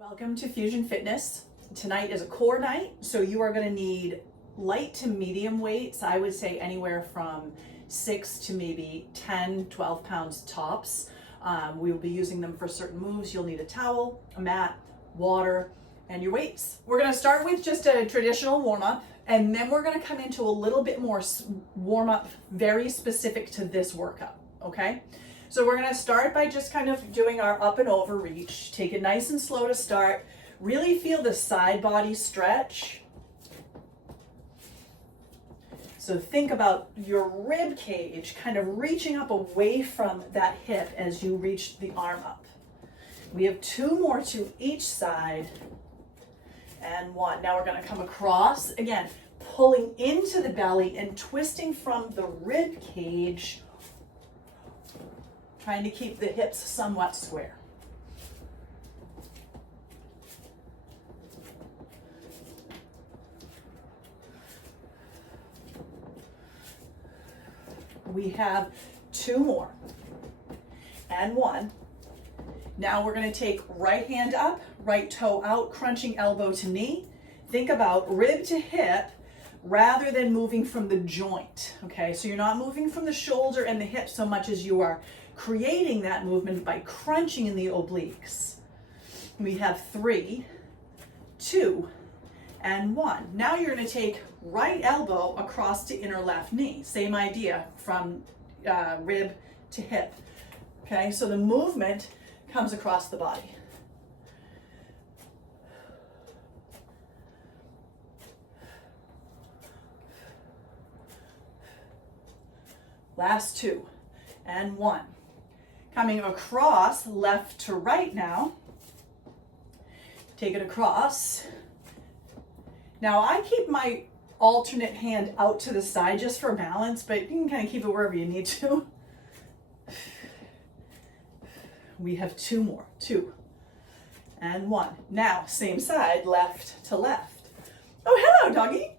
Welcome to Fusion Fitness. Tonight is a core night, so you are going to need light to medium weights. I would say anywhere from 6 to maybe 10, 12 pounds tops. We will be using them for certain moves. You'll need a towel, a mat, water, and your weights. We're going to start with just a traditional warm-up, and then we're going to come into a little bit more warm-up very specific to this workout, okay? So we're gonna start by just kind of doing our up and over reach. Take it nice and slow to start. Really feel the side body stretch. So think about your rib cage kind of reaching up away from that hip as you reach the arm up. We have 2 more to each side and 1. Now we're gonna come across, again, pulling into the belly and twisting from the rib cage, trying to keep the hips somewhat square. We have 2 more and 1. Now we're going to take right hand up, right toe out, crunching elbow to knee. Think about rib to hip rather than moving from the joint, okay? So you're not moving from the shoulder and the hip so much as you are creating that movement by crunching in the obliques. We have 3, 2, and 1. Now you're going to take right elbow across to inner left knee. Same idea from rib to hip. Okay, so the movement comes across the body. Last 2 and 1. Coming across left to right now. Take it across. Now I keep my alternate hand out to the side just for balance, but you can kind of keep it wherever you need to. We have 2 more, 2 and 1. Now same side, left to left. Oh, hello, doggy.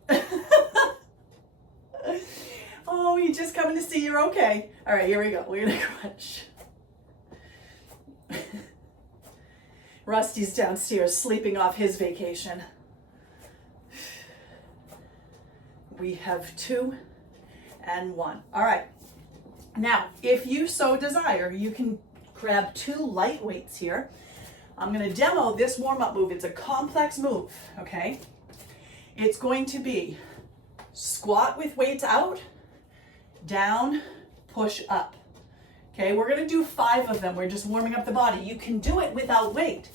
Oh, he's just coming to see you're okay. All right, here we go. We're gonna crunch. Rusty's downstairs sleeping off his vacation. We have 2 and 1. All right. Now, if you so desire, you can grab 2 light weights here. I'm going to demo this warm-up move. It's a complex move, okay? It's going to be squat with weights out, down, push up. Okay, we're gonna do 5 of them. We're just warming up the body. You can do it without weight.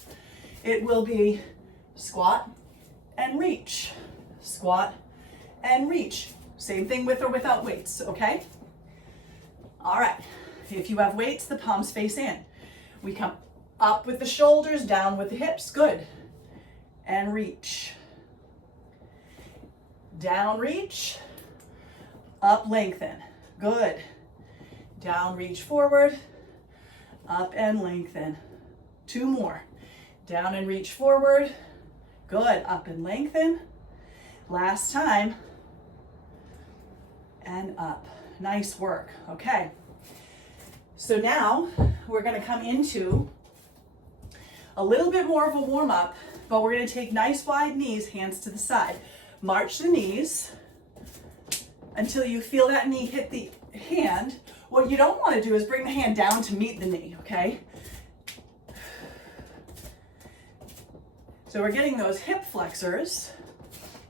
It will be squat and reach, squat and reach. Same thing with or without weights, okay? All right, if you have weights, the palms face in. We come up with the shoulders, down with the hips, good. And reach. Down, reach, up, lengthen, good. Down, reach forward, up and lengthen. 2 more. Down and reach forward, good. Up and lengthen. Last time, and up. Nice work, okay. So now we're gonna come into a little bit more of a warm up, but we're gonna take nice wide knees, hands to the side. March the knees until you feel that knee hit the hand. What you don't want to do is bring the hand down to meet the knee, okay? So we're getting those hip flexors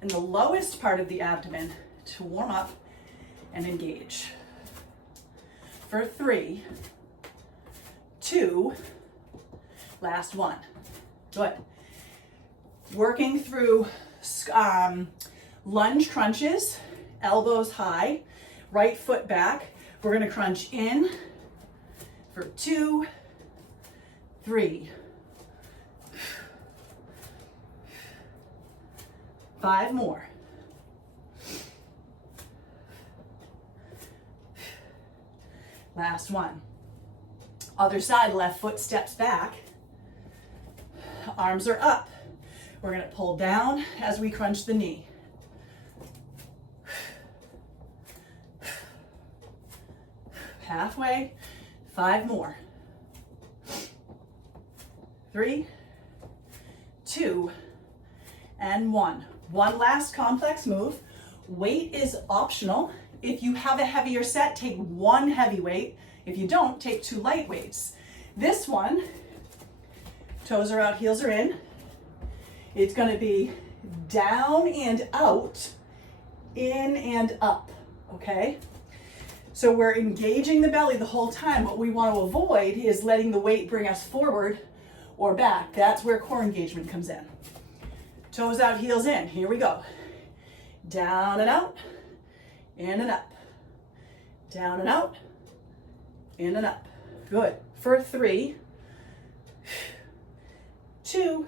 in the lowest part of the abdomen to warm up and engage. For 3, 2, last 1. Good. Working through lunge crunches, elbows high, right foot back. We're gonna crunch in for 2, 3, 5 more. Last 1. Other side, left foot steps back. Arms are up. We're gonna pull down as we crunch the knee. Halfway, 5 more. 3, 2 and 1. One last complex move. Weight is optional. If you have a heavier set, take one heavy weight. If you don't, take 2 light weights. This one, toes are out, heels are in. It's going to be down and out, in and up, okay? So we're engaging the belly the whole time. What we want to avoid is letting the weight bring us forward or back. That's where core engagement comes in. Toes out, heels in. Here we go. Down and out, in and up. Down and out, in and up. Good. For 3, 2,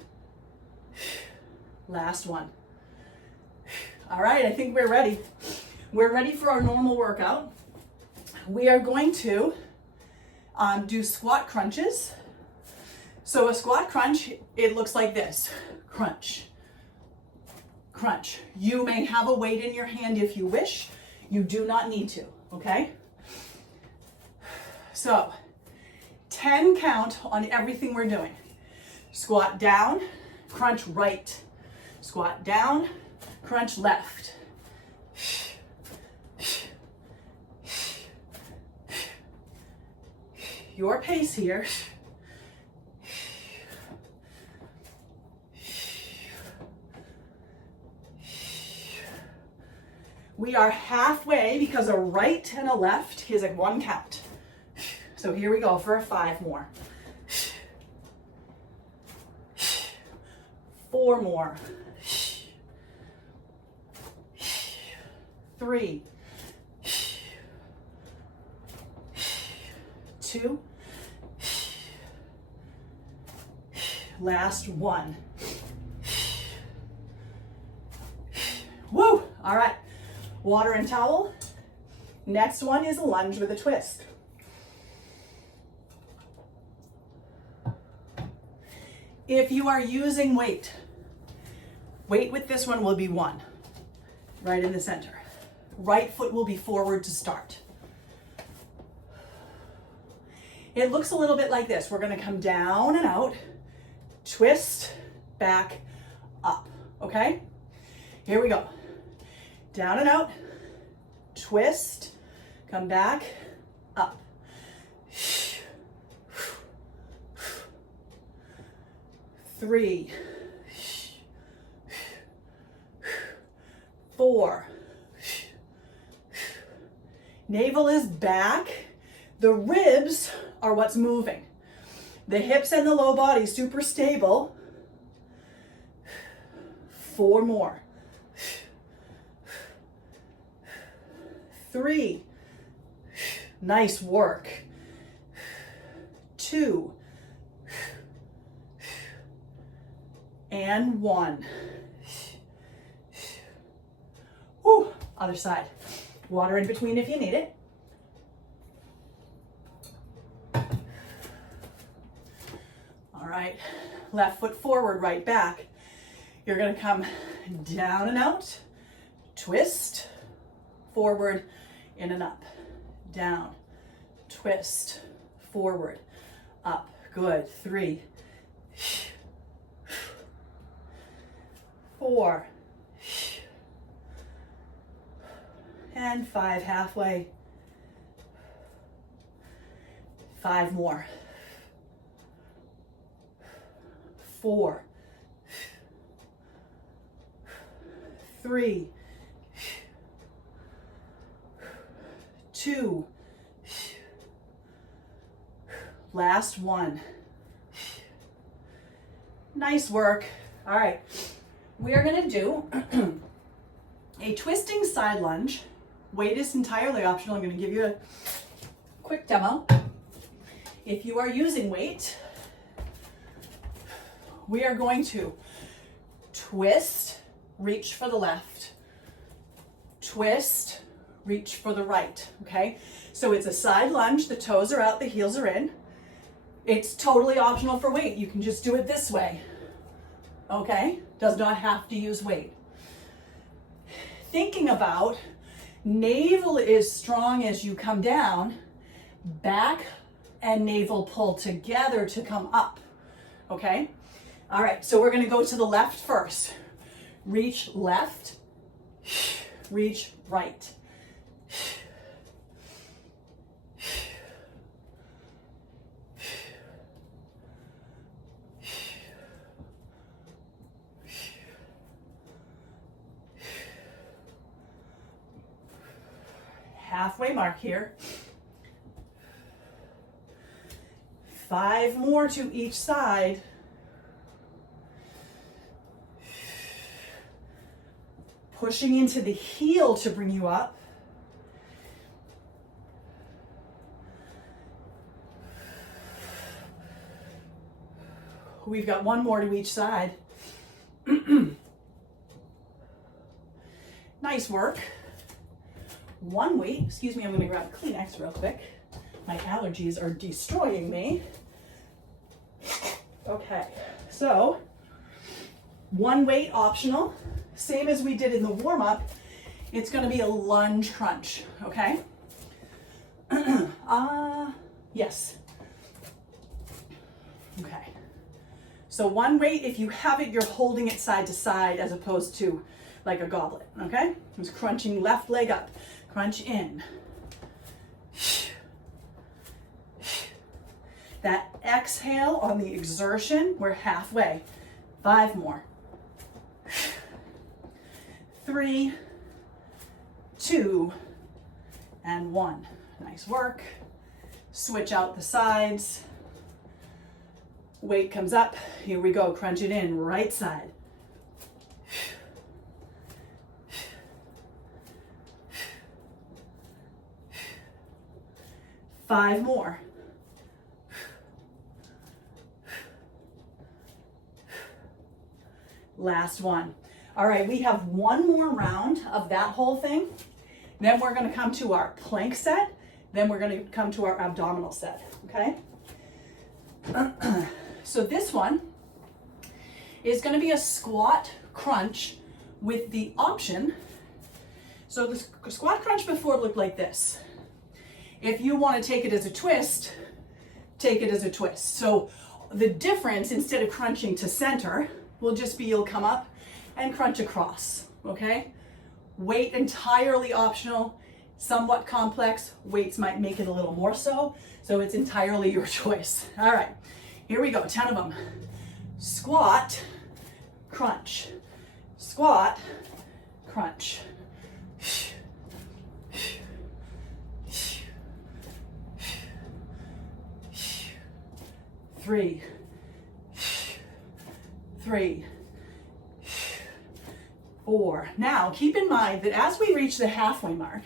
last one. All right, I think we're ready. We're ready for our normal workout. We are going to do squat crunches. So a squat crunch, it looks like this. Crunch, crunch. You may have a weight in your hand if you wish. You do not need to, okay? So 10 count on everything we're doing. Squat down, crunch right. Squat down, crunch left. Your pace here. We are halfway because a right and a left is a 1 count. So here we go for 5 more. 4 more. 3, 2, last 1. Woo! All right, water and towel. Next one is a lunge with a twist. If you are using weight with this one will be 1, right in the center. Right foot will be forward to start. It looks a little bit like this. We're gonna come down and out, twist, back, up, okay? Here we go. Down and out, twist, come back, up. 3, 4. Navel is back. The ribs are what's moving. The hips and the low body super stable. 4 more. 3. Nice work. 2. And 1. Whew. Other side. Water in between if you need it. All right, left foot forward, right back. You're gonna come down and out, twist, forward, in and up, down, twist, forward, up. Good. 3, 4, and 5, halfway. 5 more. 4, 3, 2, last 1. Nice work. All right, we are gonna do a twisting side lunge. Weight is entirely optional. I'm gonna give you a quick demo. If you are using weight, we are going to twist, reach for the left, twist, reach for the right, okay? So it's a side lunge, the toes are out, the heels are in. It's totally optional for weight. You can just do it this way, okay? Does not have to use weight. Thinking about navel is strong as you come down, back and navel pull together to come up, okay? All right, so we're gonna go to the left first. Reach left, reach right. Halfway mark here. 5 more to each side. Pushing into the heel to bring you up. We've got 1 more to each side. Nice work. 1 weight, excuse me, I'm gonna grab a Kleenex real quick. My allergies are destroying me. Okay, so 1 weight optional, same as we did in the warm-up. It's gonna be a lunge crunch, okay? Yes. Okay. So 1 weight, if you have it, you're holding it side to side as opposed to like a goblet, okay? Just crunching left leg up, crunch in. That exhale on the exertion, we're halfway. 5 more. 3, 2, and 1. Nice work. Switch out the sides. Weight comes up. Here we go. Crunch it in. Right side. Five more. Last one. All right, we have 1 more round of that whole thing. Then we're gonna come to our plank set. Then we're gonna come to our abdominal set, okay? So this one is gonna be a squat crunch with the option. So the squat crunch before looked like this. If you wanna take it as a twist, take it as a twist. So the difference, instead of crunching to center, will just be you'll come up and crunch across, okay? Weight entirely optional, somewhat complex. Weights might make it a little more so it's entirely your choice. All right, here we go, 10 of them. Squat, crunch, squat, crunch. 3, 3, 4. Now, keep in mind that as we reach the halfway mark,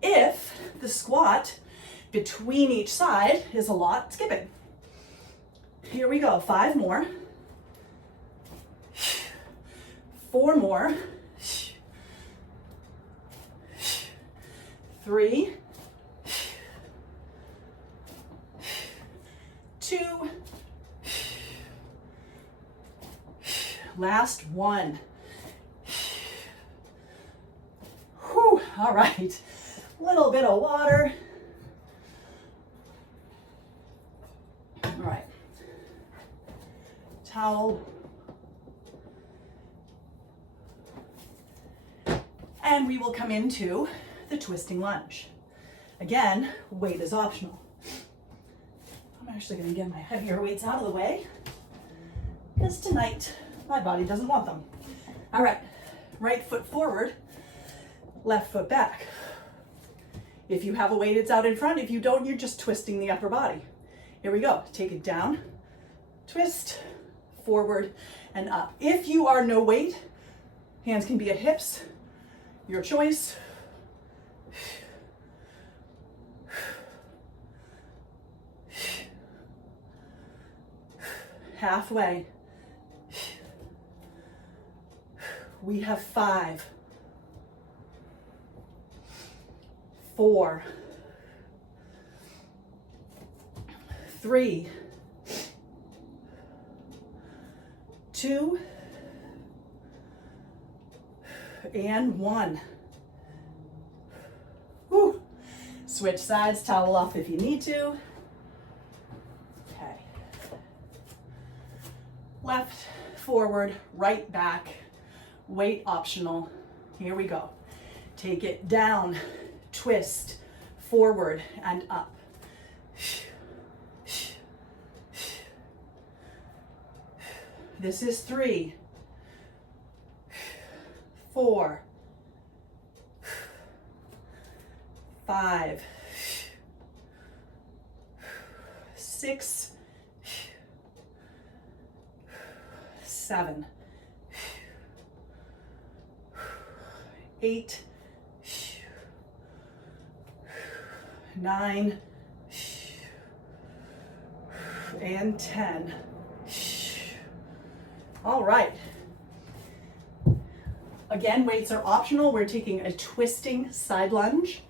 if the squat between each side is a lot, skip it. Here we go, 5 more. 4 more. 3, 2, last 1. Whew, all right, little bit of water. All right, towel. And we will come into the twisting lunge. Again, weight is optional. I'm actually gonna get my heavier weights out of the way because tonight my body doesn't want them. All right, right foot forward, left foot back. If you have a weight, it's out in front. If you don't, you're just twisting the upper body. Here we go, take it down, twist, forward and up. If you are no weight, hands can be at hips, your choice. Halfway. We have 5, 4, 3, 2, and 1. Whew. Switch sides, towel off if you need to. left, forward, right, back, weight optional. Here we go. Take it down, twist, forward and up. This is 3, 4, 5, 6, 7, 8, 9, and 10. All right. Again, weights are optional. We're taking a twisting side lunge.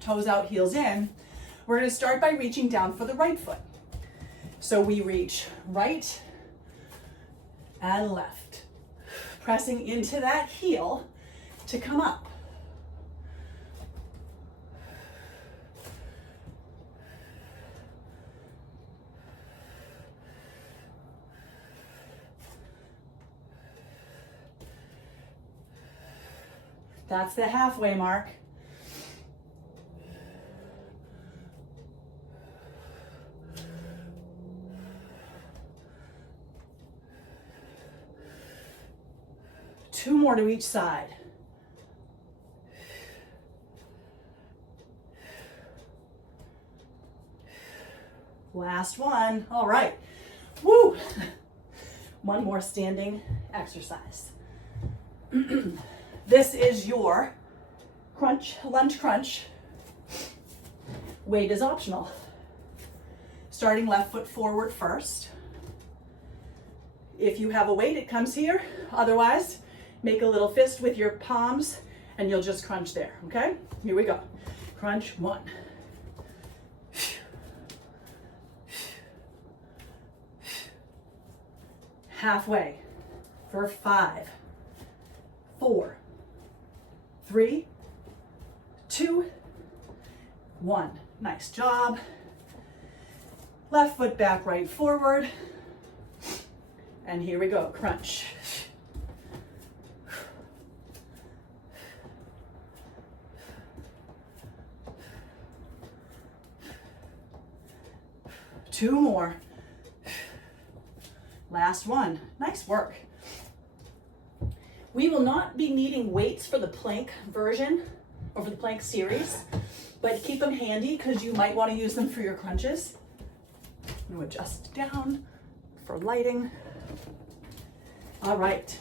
Toes out, heels in. We're going to start by reaching down for the right foot. So we reach right and left, pressing into that heel to come up. That's the halfway mark. Two more to each side. Last one. All right. Woo! One more standing exercise. This is your crunch, lunge crunch. Weight is optional. Starting left foot forward first. If you have a weight, it comes here. Otherwise, make a little fist with your palms and you'll just crunch there, okay? Here we go. Crunch, 1. Halfway for 5, 4, 3, 2, 1. Nice job. Left foot back, right forward. And here we go, crunch. Two more. Last one. Nice work. We will not be needing weights for the plank version or for the plank series, but keep them handy because you might want to use them for your crunches. I'm going to adjust down for lighting. All right,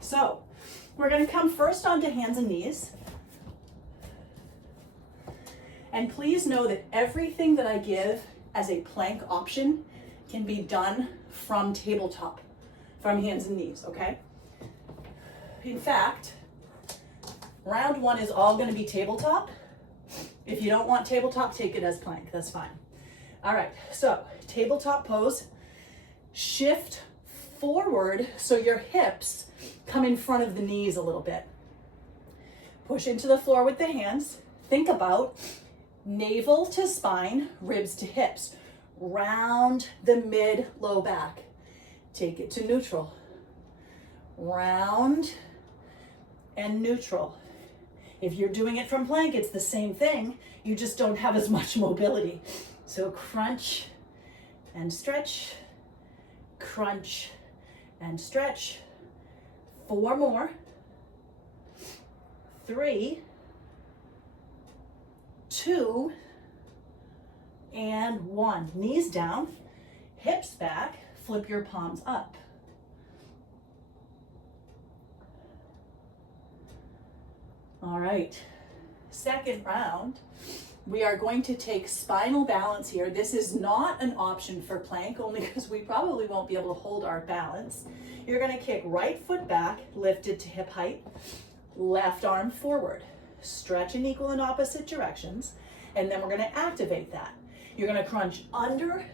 so we're going to come first onto hands and knees. And please know that everything that I give as a plank option can be done from tabletop, from hands and knees, okay? In fact, round 1 is all going to be tabletop. If you don't want tabletop, take it as plank, that's fine. All right, so tabletop pose, shift forward so your hips come in front of the knees a little bit. Push into the floor with the hands. Think about navel to spine, ribs to hips. Round the mid, low back. Take it to neutral. Round and neutral. If you're doing it from plank, it's the same thing. You just don't have as much mobility. So crunch and stretch, crunch and stretch. 4 more. 3, 2, and 1. Knees down, hips back, flip your palms up. All right, second round. We are going to take spinal balance here. This is not an option for plank, only because we probably won't be able to hold our balance. You're gonna kick right foot back, lifted to hip height, left arm forward. Stretch in equal and opposite directions, and then we're gonna activate that. You're gonna crunch under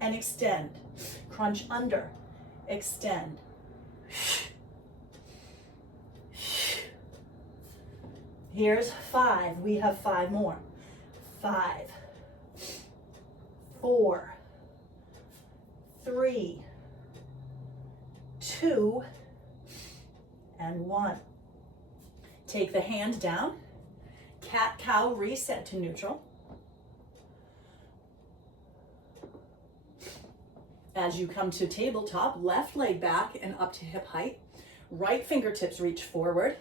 and extend. Crunch under, extend. Here's 5, we have 5 more. 5, 4, 3, 2, and 1. Take the hand down. Cat, cow, reset to neutral. As you come to tabletop, left leg back and up to hip height. Right fingertips reach forward.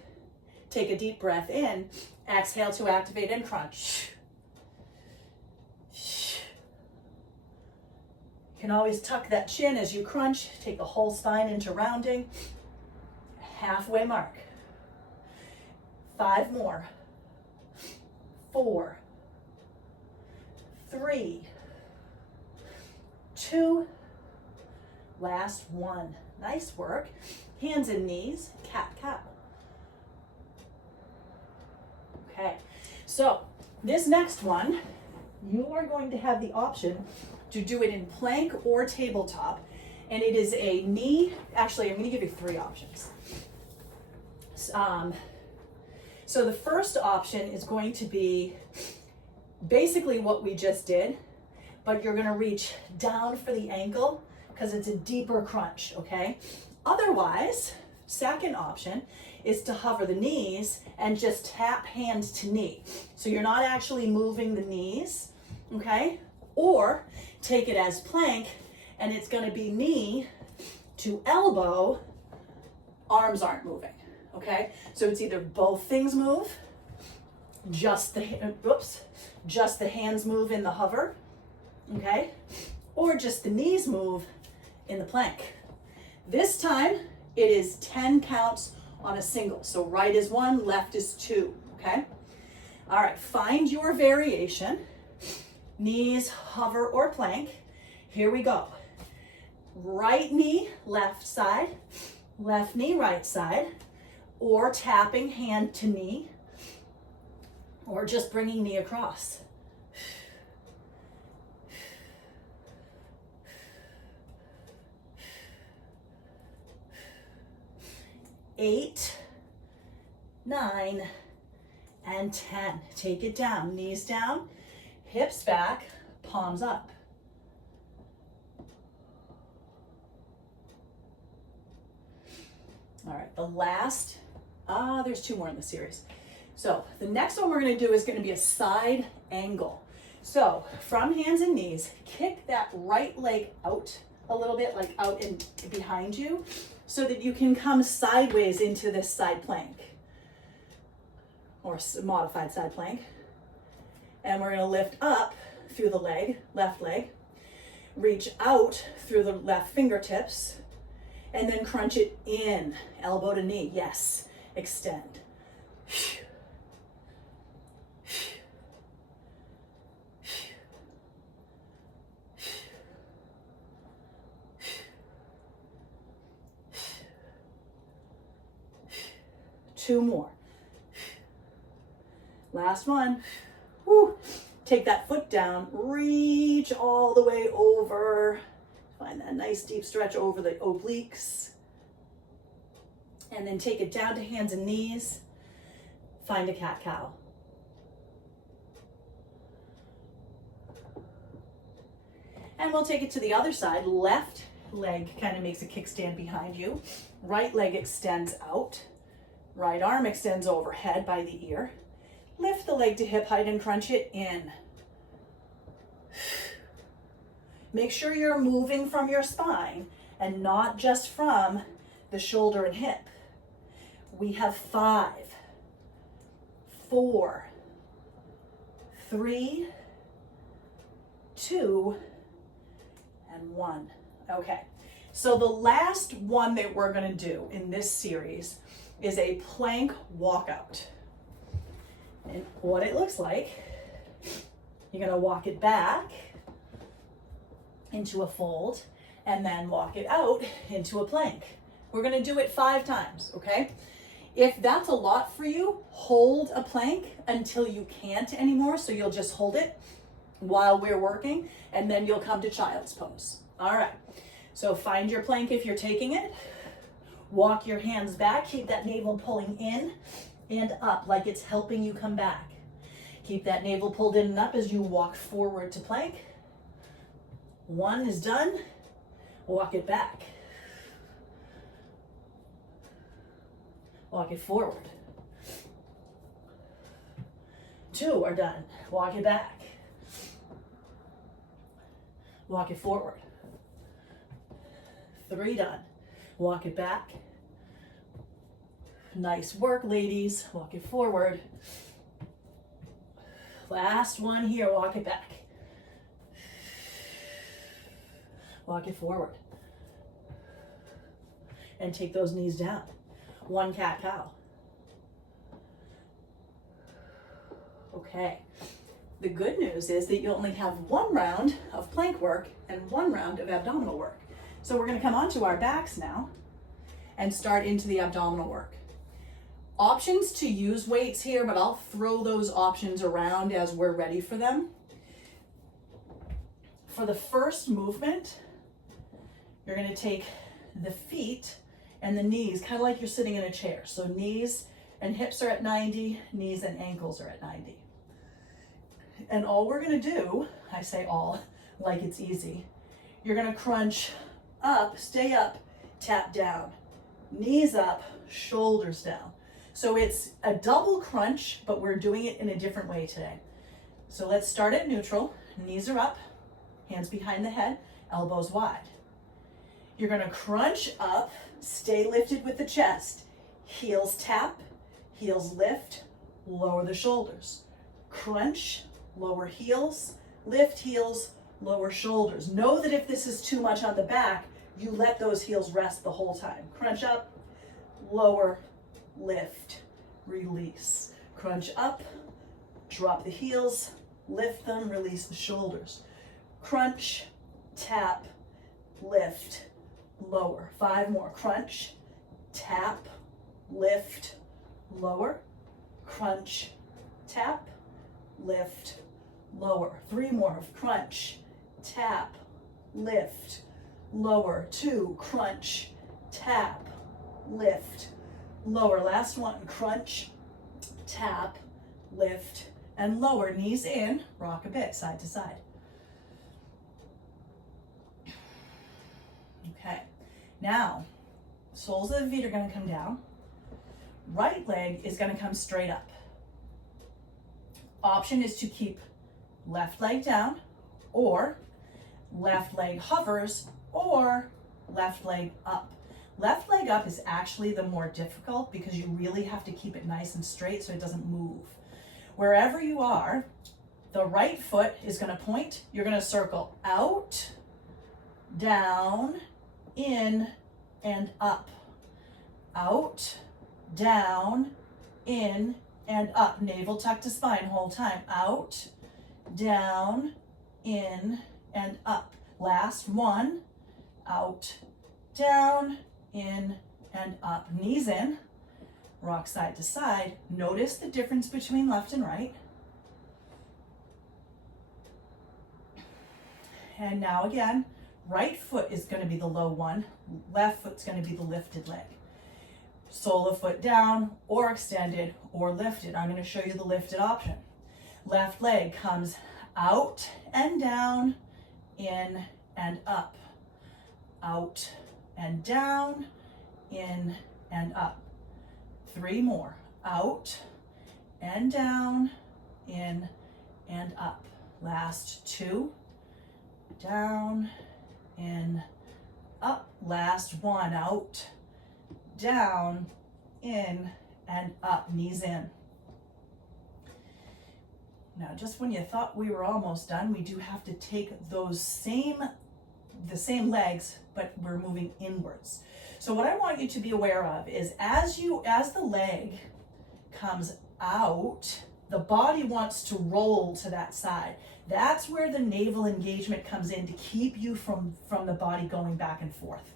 Take a deep breath in. Exhale to activate and crunch. You can always tuck that chin as you crunch. Take the whole spine into rounding. Halfway mark. 5 more. 4, 3, 2, last 1. Nice work. Hands and knees, cat, cow. Okay, so this next one, you are going to have the option to do it in plank or tabletop, and it is a knee, actually I'm going to give you 3 options. So the first option is going to be basically what we just did, but you're going to reach down for the ankle because it's a deeper crunch, okay? Otherwise, second option is to hover the knees and just tap hand to knee. So you're not actually moving the knees, okay? Or take it as plank and it's going to be knee to elbow, arms aren't moving. Okay, so it's either both things move, just the hands move in the hover, okay, or just the knees move in the plank. This time it is 10 counts on a single. So right is 1, left is 2, okay? All right, find your variation. Knees, hover, or plank. Here we go. Right knee, left side, left knee, right side, or tapping hand to knee, or just bringing knee across. Eight, 9, and 10. Take it down, knees down, hips back, palms up. All right, the last, there's 2 more in the series. So the next one we're gonna do is gonna be a side angle. So from hands and knees, kick that right leg out a little bit, like out and behind you, so that you can come sideways into this side plank, or modified side plank. And we're gonna lift up through the leg, left leg, reach out through the left fingertips, and then crunch it in, elbow to knee, yes, extend. 2 more. Last one. Woo. Take that foot down, reach all the way over. Find that nice deep stretch over the obliques. And then take it down to hands and knees. Find a cat-cow. And we'll take it to the other side. Left leg kind of makes a kickstand behind you. Right leg extends out. Right arm extends overhead by the ear. Lift the leg to hip height and crunch it in. Make sure you're moving from your spine and not just from the shoulder and hip. We have 5, 4, 3, 2, and 1. Okay, so the last one that we're going to do in this series is a plank walkout. And what it looks like, you're going to walk it back into a fold and then walk it out into a plank. We're going to do it 5 times, okay? If that's a lot for you, hold a plank until you can't anymore, so you'll just hold it while we're working, and then you'll come to child's pose. All right, so find your plank if you're taking it. Walk your hands back, keep that navel pulling in and up like it's helping you come back. Keep that navel pulled in and up as you walk forward to plank. 1 is done. Walk it back. Walk it forward. 2 are done. Walk it back. Walk it forward. 3 done. Walk it back. Nice work, ladies. Walk it forward. Last one here. Walk it back. Walk it forward. And take those knees down. 1 cat-cow. Okay. The good news is that you only have 1 round of plank work and 1 round of abdominal work. So we're going to come onto our backs now and start into the abdominal work. Options to use weights here, but I'll throw those options around as we're ready for them. For the first movement, you're going to take the feet and the knees, kind of like you're sitting in a chair. So knees and hips are at 90, knees and ankles are at 90. And all we're going to do, I say all, like it's easy, you're going to crunch up, stay up, tap down, knees up, shoulders down. So it's a double crunch, but we're doing it in a different way today. So let's start at neutral. Knees are up, hands behind the head, elbows wide. You're going to crunch up, stay lifted with the chest. Heels tap, heels lift, lower the shoulders. Crunch, lower heels, lift heels, lower shoulders. Know that if this is too much on the back, you let those heels rest the whole time. Crunch up, lower, lift, release. Crunch up, drop the heels, lift them, release the shoulders. Crunch, tap, lift, lower. 5 more. Crunch, tap, lift, lower. Crunch, tap, lift, lower. 3 more of crunch, tap, lift, lower. 2, crunch, tap, lift, lower. Last one, crunch, tap, lift, and lower. Knees in, rock a bit, side to side. Okay, now, soles of the feet are gonna come down. Right leg is gonna come straight up. Option is to keep left leg down, or left leg hovers, or left leg up. Left leg up is actually the more difficult because you really have to keep it nice and straight so it doesn't move. Wherever you are, the right foot is going to point. You're going to circle out, down, in, and up. Out, down, in, and up. Navel tucked to spine whole time. Out, down, in, and up. Last one. Out, down, in, and up. Knees in, rock side to side. Notice the difference between left and right. And now again, right foot is going to be the low one, left foot's going to be the lifted leg. Sole of foot down, or extended, or lifted. I'm going to show you the lifted option. Left leg comes out and down, in and up. Out and down, in and up. 3 more. Out and down, in and up. Last 2. Down, in, up. Last one. Out, down, in, and up. Knees in. Now, just when you thought we were almost done, we do have to take those the same legs, but we're moving inwards. So what I want you to be aware of is as the leg comes out, the body wants to roll to that side. That's where the navel engagement comes in to keep you from the body going back and forth.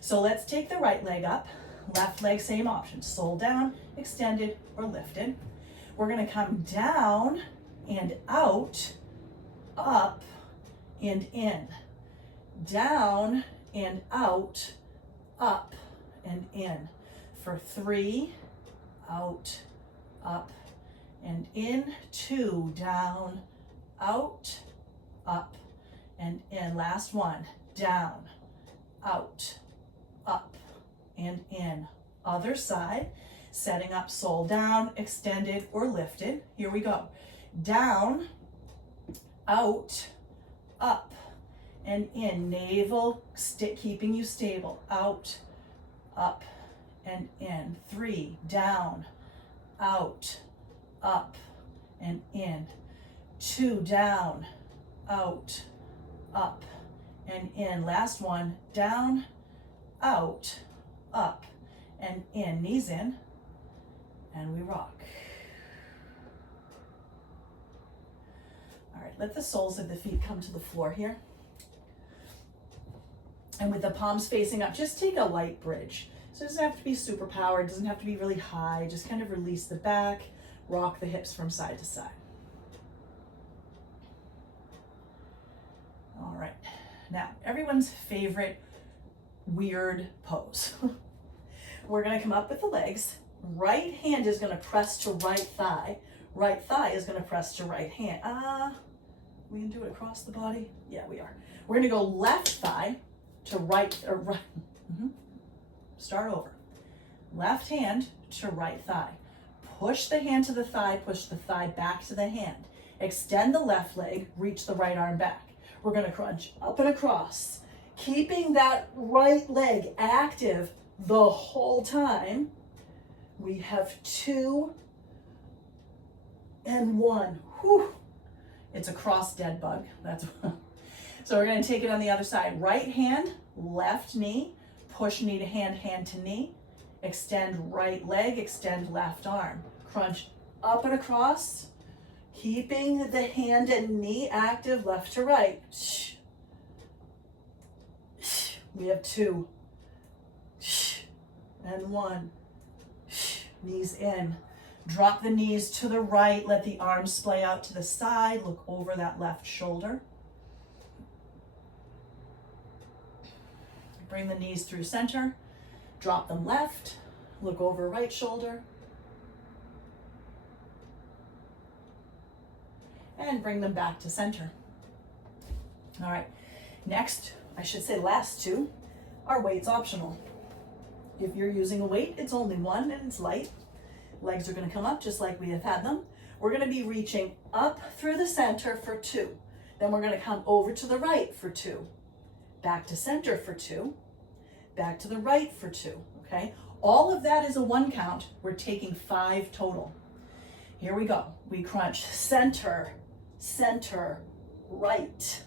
So let's take the right leg up, left leg, same option. Sole down, extended, or lifted. We're gonna come down and out, up and in. Down and out, up and in. For 3, out, up and in. 2, down, out, up and in. Last one. Down, out, up, and in. Other side. Setting up sole down, extended or lifted. Here we go. Down, out, up, and in. Navel keeping you stable. Out, up, and in. 3, down, out, up, and in. 2, down, out, up, and in. Last one. Down, out, up, and in. Knees in. And we rock. All right, let the soles of the feet come to the floor here. And with the palms facing up, just take a light bridge. So it doesn't have to be super powered, it doesn't have to be really high, just kind of release the back, rock the hips from side to side. All right, now everyone's favorite weird pose. We're gonna come up with the legs. Right hand is going to press to right thigh. Right thigh is going to press to right hand. We can do it across the body? Yeah, we are. We're going to go left thigh to right, or right. Start over. Left hand to right thigh. Push the hand to the thigh, push the thigh back to the hand. Extend the left leg, reach the right arm back. We're going to crunch up and across, keeping that right leg active the whole time. We have 2 and 1. Whew. It's a cross dead bug. That's so we're going to take it on the other side. Right hand, left knee, push knee to hand, hand to knee. Extend right leg, extend left arm. Crunch up and across, keeping the hand and knee active left to right. We have 2 and 1. Knees in. Drop the knees to the right. Let the arms splay out to the side. Look over that left shoulder. Bring the knees through center. Drop them left. Look over right shoulder. And bring them back to center. All right. Next, I should say last 2, are weights optional. If you're using a weight, it's only 1 and it's light. Legs are going to come up just like we have had them. We're going to be reaching up through the center for 2. Then we're going to come over to the right for 2. Back to center for 2. Back to the right for 2. Okay? All of that is a 1 count. We're taking 5 total. Here we go. We crunch center, center, right,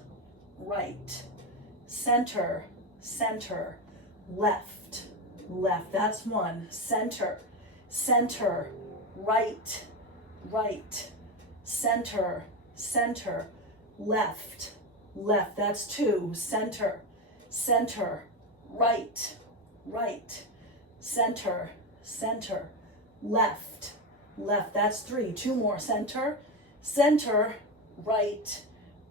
right, center, center, left, left. That's 1. Center, center, right, right, center, center, left, left. That's 2. Center, center, right, right, center, center, left, left. That's 3. 2 more. Center, center, right,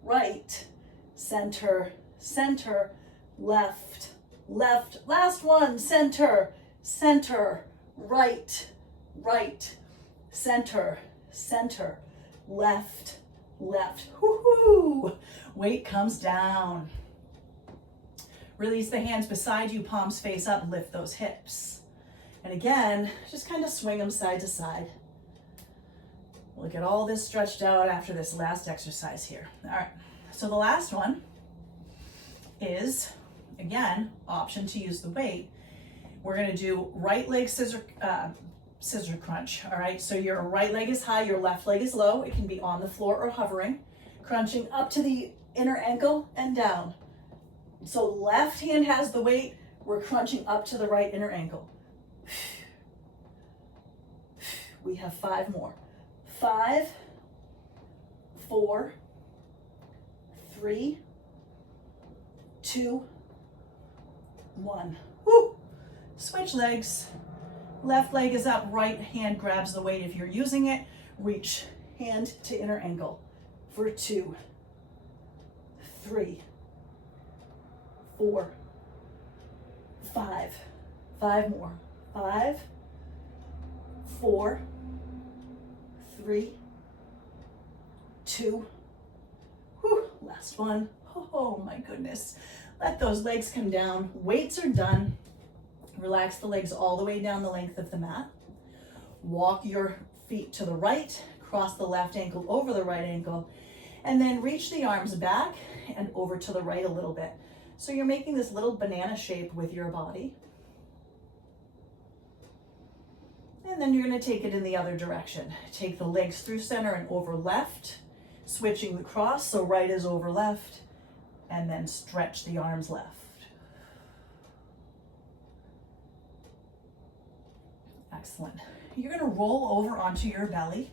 right, center, center, left, left. Last 1. Center, center, right, right, center, center, left, left. Woo-hoo! Weight comes down. Release the hands beside you, palms face up, lift those hips. And again, just kind of swing them side to side. We'll get all this stretched out after this last exercise here. All right, so the last one is, again, option to use the weight. We're gonna do right leg scissor crunch, all right? So your right leg is high, your left leg is low. It can be on the floor or hovering. Crunching up to the inner ankle and down. So left hand has the weight, we're crunching up to the right inner ankle. We have 5 more. 5, 4, 3, 2, 1. Woo! Switch legs. Left leg is up, right hand grabs the weight if you're using it. Reach hand to inner ankle for 2, 3, 4, 5. 5 more. 5, 4, 3, 2, whew, Last one. Oh my goodness. Let those legs come down. Weights are done. Relax the legs all the way down the length of the mat. Walk your feet to the right, cross the left ankle over the right ankle, and then reach the arms back and over to the right a little bit. So you're making this little banana shape with your body. And then you're going to take it in the other direction. Take the legs through center and over left, switching the cross, so right is over left, and then stretch the arms left. Excellent. You're going to roll over onto your belly.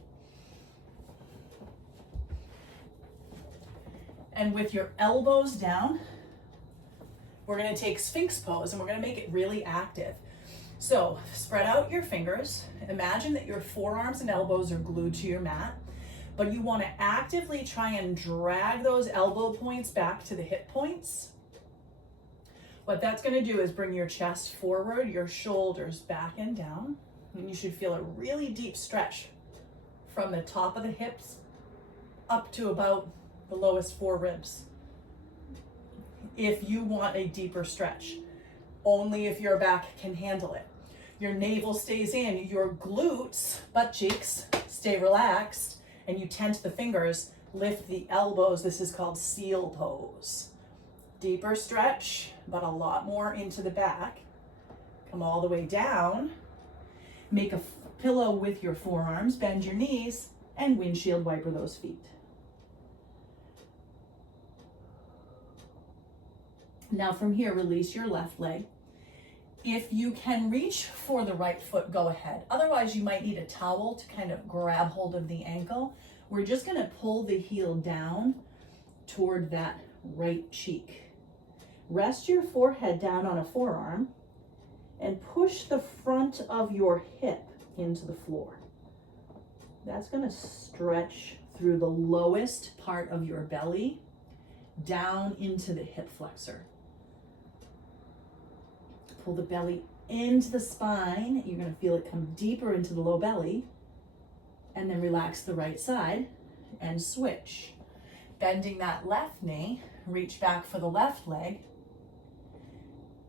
And with your elbows down, we're going to take Sphinx pose and we're going to make it really active. So spread out your fingers. Imagine that your forearms and elbows are glued to your mat, but you want to actively try and drag those elbow points back to the hip points. What that's going to do is bring your chest forward, your shoulders back and down, and you should feel a really deep stretch from the top of the hips up to about the lowest four ribs. If you want a deeper stretch, only if your back can handle it. Your navel stays in, your glutes, butt cheeks, stay relaxed, and you tense the fingers, lift the elbows. This is called seal pose. Deeper stretch, but a lot more into the back. Come all the way down. Make a pillow with your forearms, bend your knees, and windshield wiper those feet. Now from here, release your left leg. If you can reach for the right foot, go ahead. Otherwise, you might need a towel to kind of grab hold of the ankle. We're just going to pull the heel down toward that right cheek. Rest your forehead down on a forearm and push the front of your hip into the floor. That's going to stretch through the lowest part of your belly down into the hip flexor. Pull the belly into the spine. You're going to feel it come deeper into the low belly. And then relax the right side and switch. Bending that left knee, reach back for the left leg.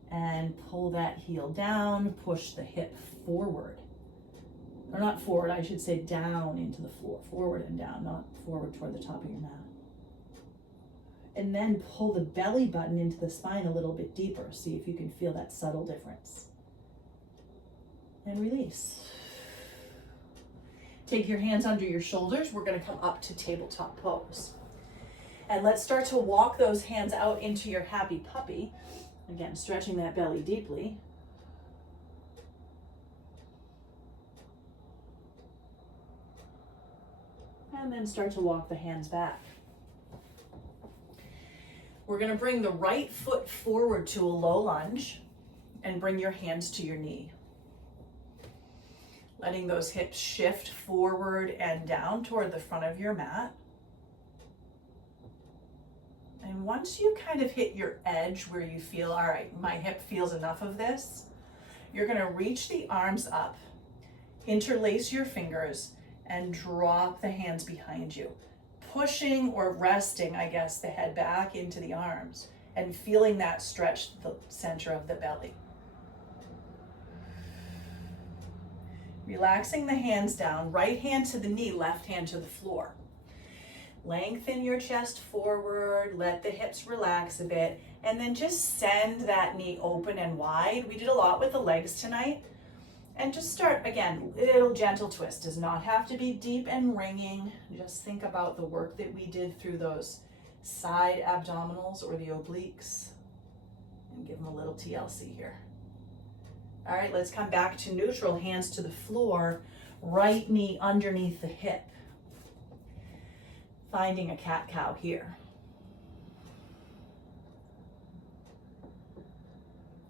And pull that heel down, push the hip forward. Or not forward, I should say down into the floor. Forward and down, not forward toward the top of your mat. And then pull the belly button into the spine a little bit deeper. See if you can feel that subtle difference. And release. Take your hands under your shoulders. We're going to come up to tabletop pose. And let's start to walk those hands out into your happy puppy. Again, stretching that belly deeply. And then start to walk the hands back. We're going to bring the right foot forward to a low lunge and bring your hands to your knee. Letting those hips shift forward and down toward the front of your mat. And once you kind of hit your edge where you feel, all right, my hip feels enough of this, you're going to reach the arms up, interlace your fingers, and drop the hands behind you. Pushing or resting, I guess, the head back into the arms and feeling that stretch the center of the belly. Relaxing the hands down, right hand to the knee, left hand to the floor. Lengthen your chest forward, let the hips relax a bit, and then just send that knee open and wide. We did a lot with the legs tonight. And just start, again, little gentle twist. Does not have to be deep and ringing. Just think about the work that we did through those side abdominals or the obliques. And give them a little TLC here. All right, let's come back to neutral, hands to the floor, right knee underneath the hip. Finding a cat-cow here.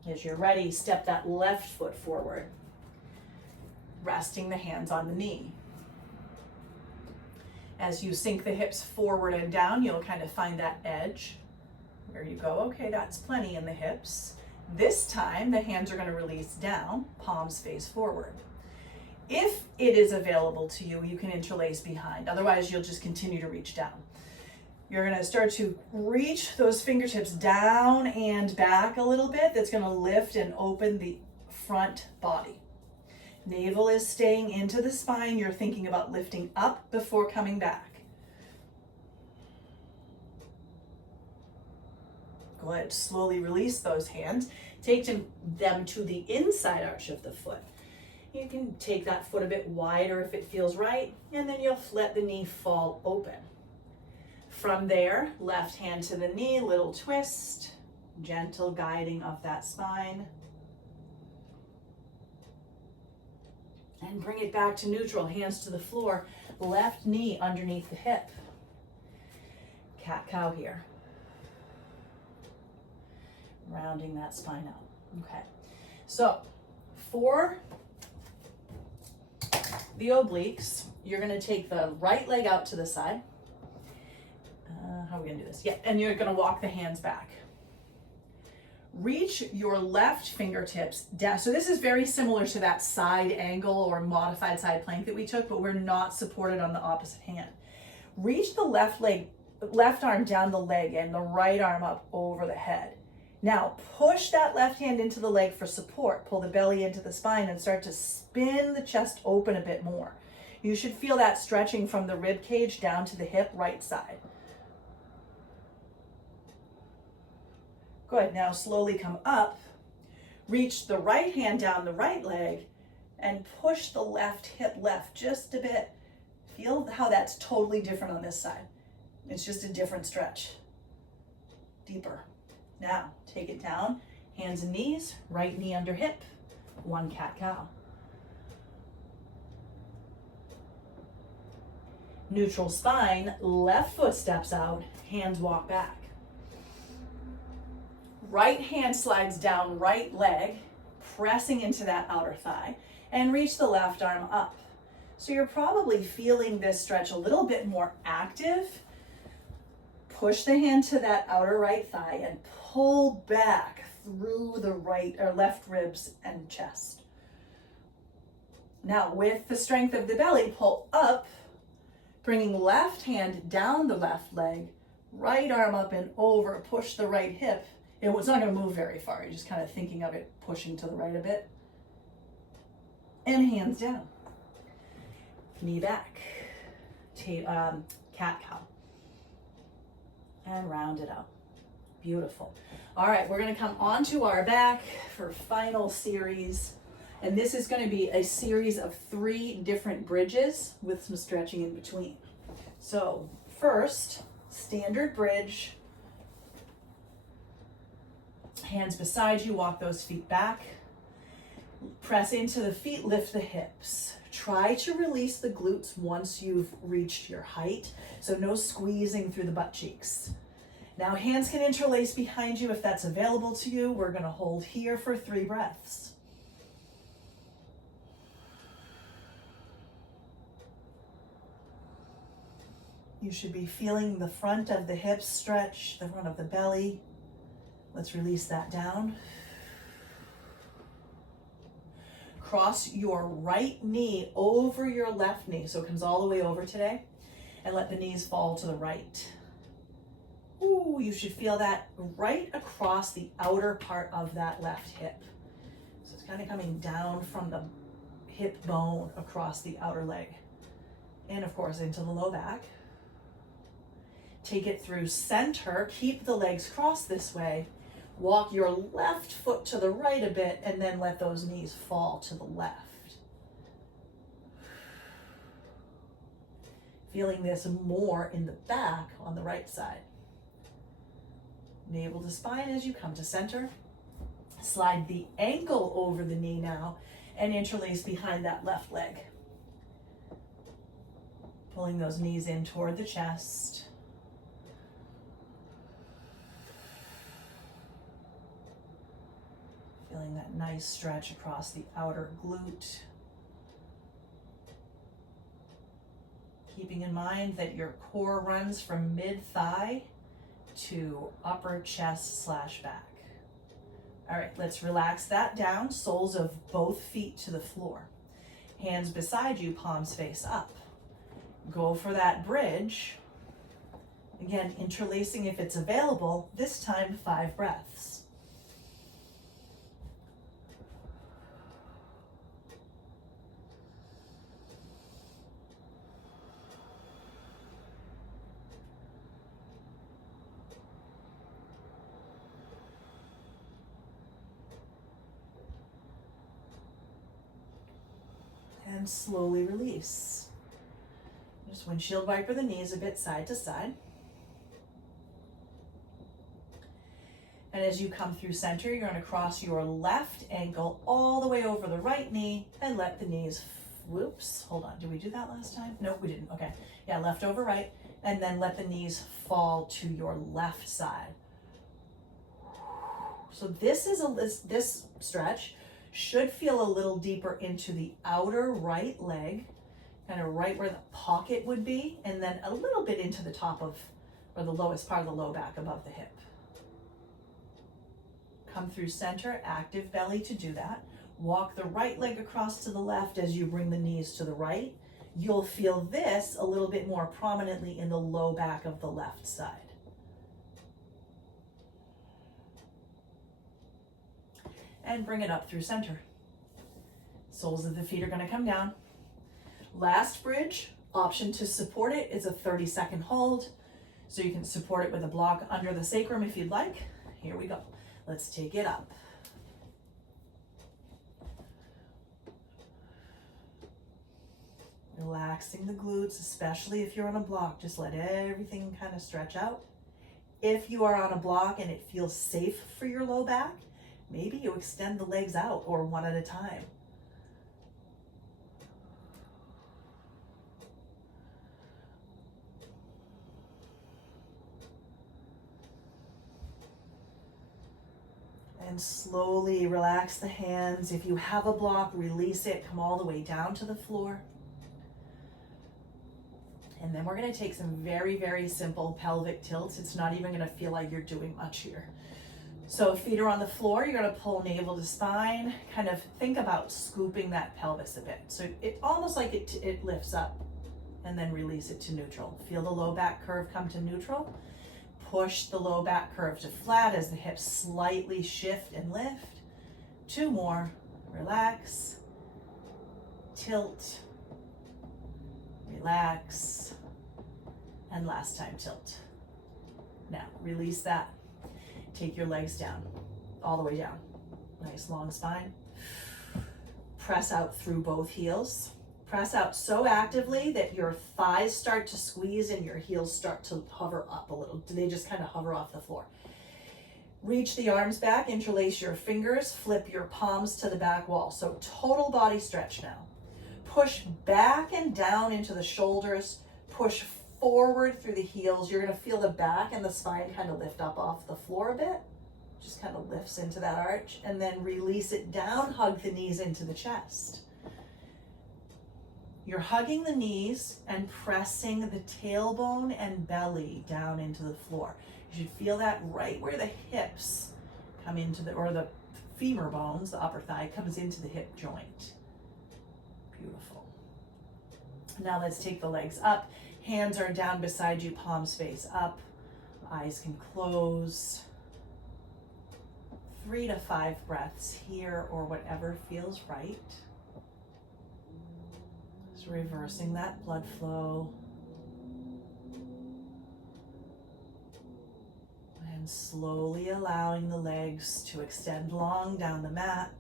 As you're ready, step that left foot forward. Resting the hands on the knee. As you sink the hips forward and down, you'll kind of find that edge where you go, okay, that's plenty in the hips. This time, the hands are going to release down, palms face forward. If it is available to you, you can interlace behind. Otherwise, you'll just continue to reach down. You're gonna start to reach those fingertips down and back a little bit. That's gonna lift and open the front body. Navel is staying into the spine. You're thinking about lifting up before coming back. Go ahead, slowly release those hands. Take them to the inside arch of the foot. You can take that foot a bit wider if it feels right, and then you'll let the knee fall open. From there, left hand to the knee, little twist, gentle guiding of that spine. And bring it back to neutral, hands to the floor, left knee underneath the hip. Cat-cow here. Rounding that spine out. Okay, so for the obliques, you're gonna take the right leg out to the side. How are we gonna do this? Yeah, and you're gonna walk the hands back. Reach your left fingertips down. So this is very similar to that side angle or modified side plank that we took, but we're not supported on the opposite hand. Reach the left arm down the leg and the right arm up over the head. Now push that left hand into the leg for support. Pull the belly into the spine and start to spin the chest open a bit more. You should feel that stretching from the rib cage down to the hip, right side. Good, now slowly come up. Reach the right hand down the right leg and push the left hip left just a bit. Feel how that's totally different on this side. It's just a different stretch. Deeper. Now, take it down, hands and knees, right knee under hip, one cat-cow. Neutral spine, left foot steps out, hands walk back. Right hand slides down right leg, pressing into that outer thigh, and reach the left arm up. So you're probably feeling this stretch a little bit more active. Push the hand to that outer right thigh and pull back through the right or left ribs and chest. Now with the strength of the belly, pull up, bringing left hand down the left leg, right arm up and over, push the right hip. It's not going to move very far. You're just kind of thinking of it pushing to the right a bit. And hands down. Knee back. Cat-cow. And round it out. Beautiful. All right, we're going to come onto our back for final series. And this is going to be a series of 3 different bridges with some stretching in between. So first, standard bridge. Hands beside you, walk those feet back. Press into the feet, lift the hips. Try to release the glutes once you've reached your height. So no squeezing through the butt cheeks. Now hands can interlace behind you if that's available to you. We're gonna hold here for 3 breaths. You should be feeling the front of the hips stretch, the front of the belly. Let's release that down. Cross your right knee over your left knee, so it comes all the way over today, and let the knees fall to the right. Ooh, you should feel that right across the outer part of that left hip. So it's kind of coming down from the hip bone across the outer leg, and of course into the low back. Take it through center, keep the legs crossed this way. Walk your left foot to the right a bit and then let those knees fall to the left. Feeling this more in the back on the right side. Navel to spine as you come to center. Slide the ankle over the knee now and interlace behind that left leg. Pulling those knees in toward the chest. Feeling that nice stretch across the outer glute. Keeping in mind that your core runs from mid-thigh to upper chest / back. All right, let's relax that down. Soles of both feet to the floor. Hands beside you, palms face up. Go for that bridge. Again, interlacing if it's available, this time 5 breaths. And slowly release. Just windshield wiper the knees a bit side to side. And as you come through center, you're going to cross your left ankle all the way over the right knee and let the knees, whoops, hold on, did we do that last time? Nope, we didn't, okay. Yeah, left over right, and then let the knees fall to your left side. So this stretch should feel a little deeper into the outer right leg, kind of right where the pocket would be, and then a little bit into the top of, or the lowest part of the low back above the hip. Come through center, active belly to do that. Walk the right leg across to the left as you bring the knees to the right. You'll feel this a little bit more prominently in the low back of the left side. And bring it up through center. Soles of the feet are going to come down. Last bridge, option to support it is a 30-second hold. So you can support it with a block under the sacrum if you'd like. Here we go. Let's take it up. Relaxing the glutes, especially if you're on a block. Just let everything kind of stretch out. If you are on a block and it feels safe for your low back, maybe you extend the legs out or one at a time. And slowly relax the hands. If you have a block, release it. Come all the way down to the floor. And then we're going to take some very, very simple pelvic tilts. It's not even going to feel like you're doing much here. So feet are on the floor. You're going to pull navel to spine. Kind of think about scooping that pelvis a bit. So it almost like it lifts up and then release it to neutral. Feel the low back curve come to neutral. Push the low back curve to flat as the hips slightly shift and lift. 2 more. Relax. Tilt. Relax. And last time, tilt. Now, release that. Take your legs down, all the way down. Nice long spine. Press out through both heels. Press out so actively that your thighs start to squeeze and your heels start to hover up a little. They just kind of hover off the floor. Reach the arms back, interlace your fingers, flip your palms to the back wall. So total body stretch now. Push back and down into the shoulders. Push forward through the heels. You're going to feel the back and the spine kind of lift up off the floor a bit. Just kind of lifts into that arch. And then release it down. Hug the knees into the chest. You're hugging the knees and pressing the tailbone and belly down into the floor. You should feel that right where the hips come into the, or the femur bones, the upper thigh, comes into the hip joint. Beautiful. Now let's take the legs up. Hands are down beside you, palms face up. Eyes can close. 3 to 5 breaths here or whatever feels right. Just reversing that blood flow. And slowly allowing the legs to extend long down the mat.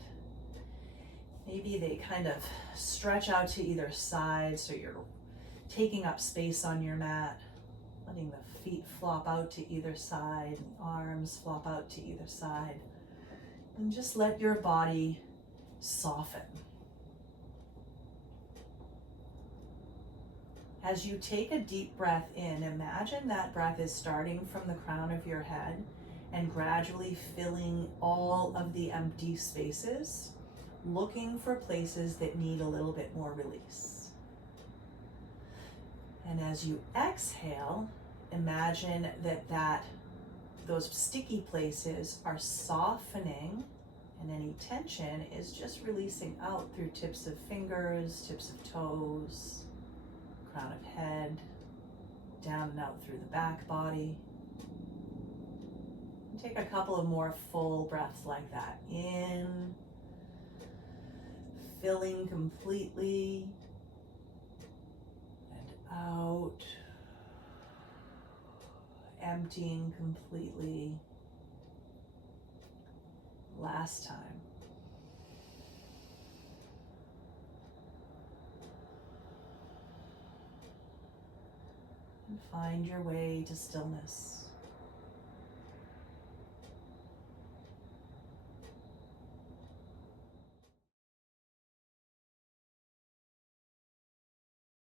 Maybe they kind of stretch out to either side so you're taking up space on your mat. Letting the feet flop out to either side, and arms flop out to either side. And just let your body soften. As you take a deep breath in, imagine that breath is starting from the crown of your head and gradually filling all of the empty spaces, looking for places that need a little bit more release. And as you exhale, imagine that those sticky places are softening and any tension is just releasing out through tips of fingers, tips of toes, crown of head. down and out through the back body. And take a couple of more full breaths like that. In, filling completely, and out, emptying completely. Last time. And find your way to stillness.